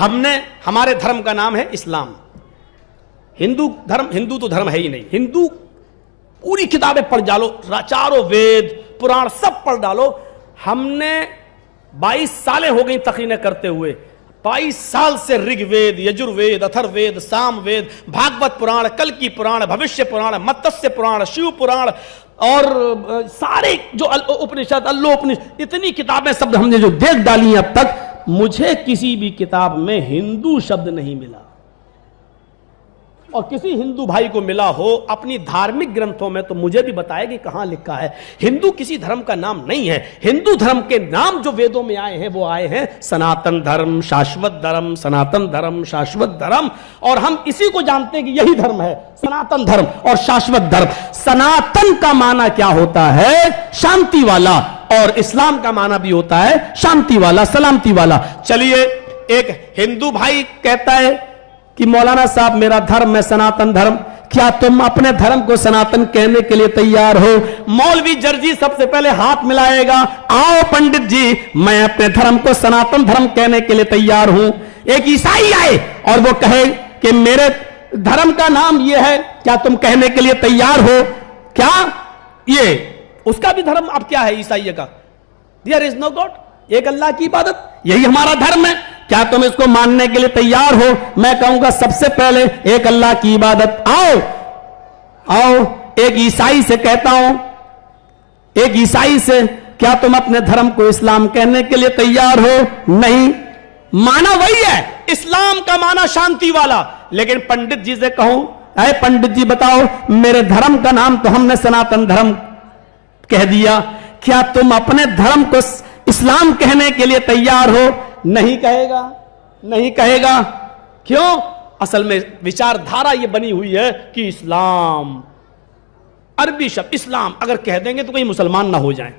हमारे धर्म का नाम है इस्लाम। हिंदू तो धर्म है ही नहीं। हिंदू पूरी किताबें पढ़ डालो, चारों वेद पुराण सब पढ़ डालो। हमने 22 सालें हो गई तकरीनें करते हुए। 22 साल से ऋग्वेद, यजुर्वेद, अथर्ववेद, सामवेद, भागवत पुराण, कल्कि पुराण, भविष्य पुराण, मत्स्य पुराण, शिव पुराण और सारे जो उपनिषद, अल्लोपनिषद, इतनी किताबें सब हमने जो देख डाली अब तक, मुझे किसी भी किताब में हिंदू शब्द नहीं मिला। और किसी हिंदू भाई को मिला हो अपनी धार्मिक ग्रंथों में तो मुझे भी बताए कि कहां लिखा है। हिंदू किसी धर्म का नाम नहीं है। हिंदू धर्म के नाम जो वेदों में आए हैं वो आए हैं सनातन धर्म, शाश्वत धर्म, सनातन धर्म, शाश्वत धर्म। और हम इसी को जानते हैं कि यही धर्म है, सनातन धर्म और शाश्वत धर्म। सनातन का माना क्या होता है? शांति वाला। और इस्लाम का माना भी होता है शांति वाला, सलामती वाला। चलिए, एक हिंदू भाई कहता है कि मौलाना साहब मेरा धर्म है सनातन धर्म, क्या तुम अपने धर्म को सनातन कहने के लिए तैयार हो? मौलवी जर्जी सबसे पहले हाथ मिलाएगा, आओ पंडित जी मैं अपने धर्म को सनातन धर्म कहने के लिए तैयार हूं। एक ईसाई आए और वो कहे कि मेरे धर्म का नाम ये है, क्या तुम कहने के लिए तैयार हो? क्या ये उसका भी धर्म अब क्या है ईसाई का? देयर इज नो गॉड, एक अल्लाह की इबादत, यही हमारा धर्म है। क्या तुम इसको मानने के लिए तैयार हो? मैं कहूंगा सबसे पहले एक अल्लाह की इबादत। आओ एक ईसाई से कहता हूं, एक ईसाई से, क्या तुम अपने धर्म को इस्लाम कहने के लिए तैयार हो? नहीं, माना वही है, इस्लाम का माना शांति वाला। लेकिन पंडित जी से कहूं, अरे पंडित जी बताओ, मेरे धर्म का नाम तो हमने सनातन धर्म कह दिया, क्या तुम अपने धर्म को इस्लाम कहने के लिए तैयार हो? नहीं कहेगा, नहीं कहेगा। क्यों? असल में विचारधारा ये बनी हुई है कि इस्लाम, अरबी शब्द इस्लाम अगर कह देंगे तो कहीं मुसलमान ना हो जाएं।